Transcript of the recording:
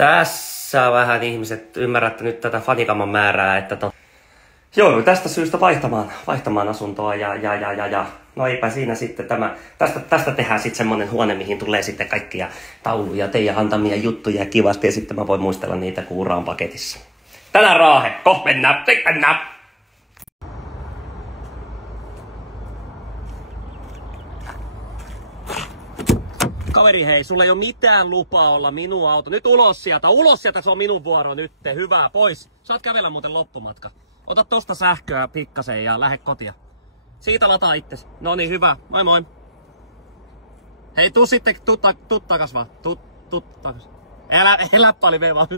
Tässä vähän ihmiset ymmärrätte nyt tätä fanikaman määrää, että joudun tästä syystä vaihtamaan asuntoa ja. No eipä siinä sitten tästä tehdään sitten semmonen huone, mihin tulee sitten kaikkia tauluja, teidän antamia juttuja kivasti ja sitten mä voin muistella niitä, kun ura on paketissa. Tänään Raahe, mennään. Kaveri hei, sulla ei ole mitään lupaa olla minun auto. Nyt ulos sieltä, se on minun vuoro nyt. Hyvä, pois. Saat kävellä muuten loppumatka. Ota tosta sähköä pikkasen ja lähde kotia. Siitä lataa itses. No niin, hyvä. Moi moi. Hei, tuu takas vaan. Tuu takas. Elä paljon, mene vaan.